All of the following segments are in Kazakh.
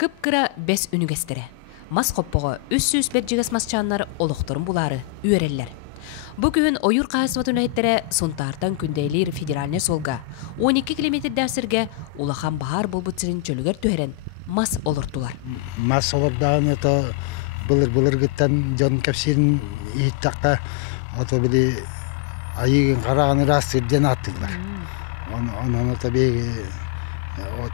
Кыпкыра бес үнүгестере. Мас қоппығы үс-үс берджігес масчаннар олықтырын бұлары үйерелер. Бүгін ойыр қағысватын әйттері сұнтартан күндейлер федеральне солға 12 километр дәрсірге улахан бағар болбытсырын чөлігер түйерен мас олыртулар. Мас олырдағын өті бұлыр күттен жон кәпсерін еттаққа өті білі айығын қарағаны растырден аттылар. Onun tabii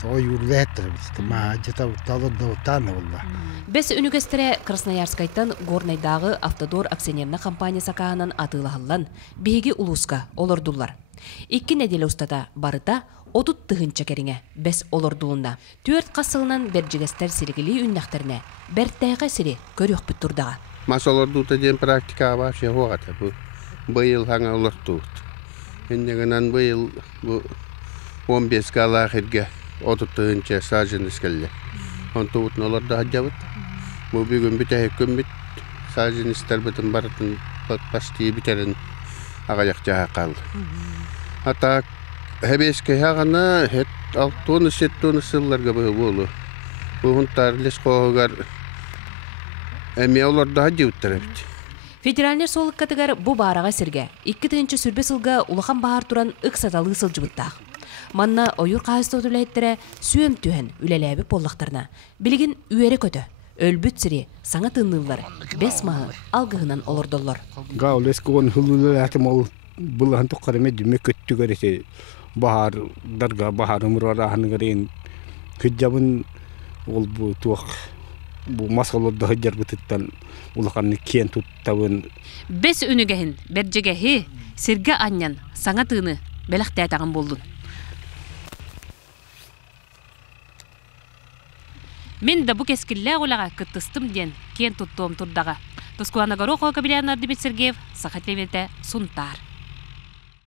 o yurda ettirmişti. Macita utalır da utanı oldu. Бес үнүгестере Красноярскайтан Горнайдағы Автодор акционерна компаниясы кағанан атылағылан бейге улуска олордулар. 2 неделе устата барыта 30 тыгынча кериңе бес олордулунда. 4 қасылынан берджигестер сиргили үннәхтеріне бәрттәйға сири көріқ бүттурдаға. Мас олордута ден практика бар şey хоғата. Бұйыл хаңа олордуд. Ендегенен бұйыл 15 калахирге 30 тыгынча сажын іскелі. Он туутын оларда хаджабыт. Бұл бүгін бүтәйі көмбіт сажын істер бүтін барытын пастии бітерін ағаяқ жаға қалды. Ата хәбеске хағана 6-7 сылларға бұл болу. Бұғынтар лес қоғығар әме оларда хаджабыттар әбіт. Федеральнер солық катыгар бұ бараға сірге 2-тінші сүрбе сылға улахан бағар туран ұқсаталы сылжыбыттақ. Манна ойыр қағысты өтіләйттірі сүйем түйен үлеләбі боллақтарына. Білігін үйері көті, өлбіт сірі, саңа тыңнылар, 5 мағы алғығынан олырдолар. Ғау лескуын хүлілі әтім ол бұлығын тұққарыме дүме көтті көресе бағардарға, бағар ұмырвара ағынығырын күджабын ол бұл туақ бұл масқалырды ғыджар бұтыттан улақаны кен тұттауын. 5 үнігіхін берджегехи сірге аннан саңа тыңны бәліқті әтағын болдың. Мен да бұ кескілі олаға күттістім ден кен тұттуым тұрдаға. Тұскуана ғару қоға білянарды бет Сергеев, Сақат Леметі, Сұнтар.